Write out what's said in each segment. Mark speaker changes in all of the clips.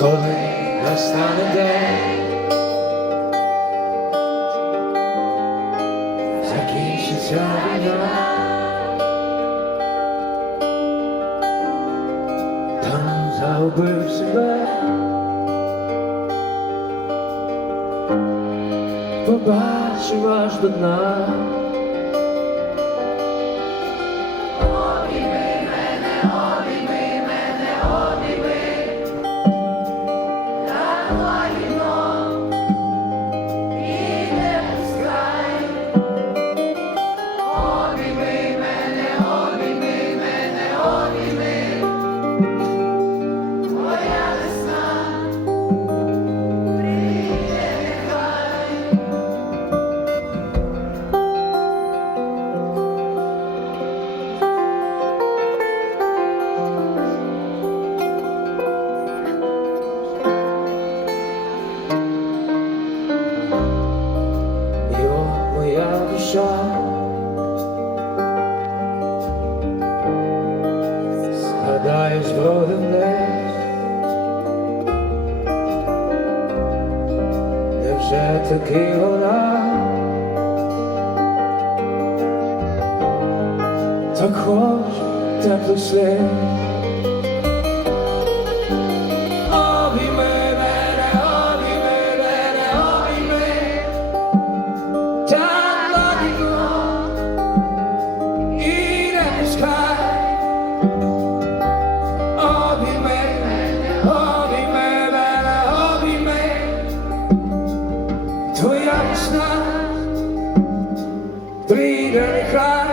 Speaker 1: коли настане день, закінчиться війна, там загубив себе, побачив аж до дна. Згадаю зброю десь Невже таки вона? Так хоч теплих слів нехай.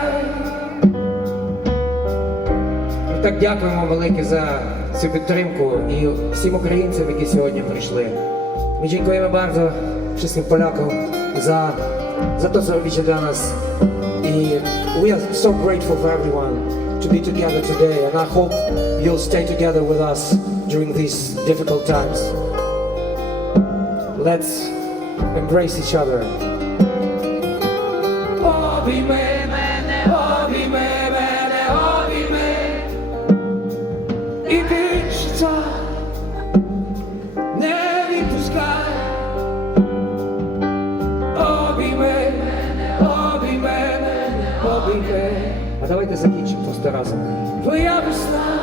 Speaker 2: Так дякуємо велике за цю підтримку і всім українцям, які сьогодні прийшли. Ми дякуємо bardzo wszystkim Polakom za, za to, co robicie dla nas. I we are so grateful for everyone to be together today. And I hope you'll stay together with us during these difficult times. Let's embrace each other.
Speaker 1: Обійми І більше так не відпускай. Обійми обійми обійми.
Speaker 2: А давайте закінчимо просто разом.
Speaker 1: Твоя весна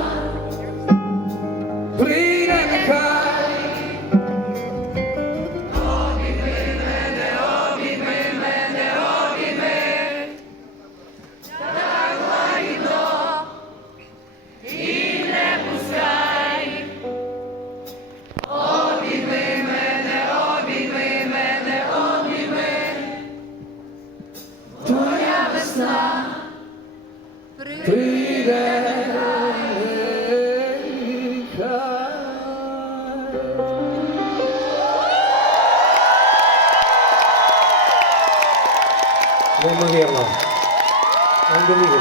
Speaker 2: உங்களுடைய அன்புமிகு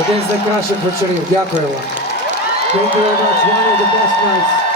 Speaker 2: Один з найкращих вечорів. Дякуємо.
Speaker 1: Thank you very much. One of the best nights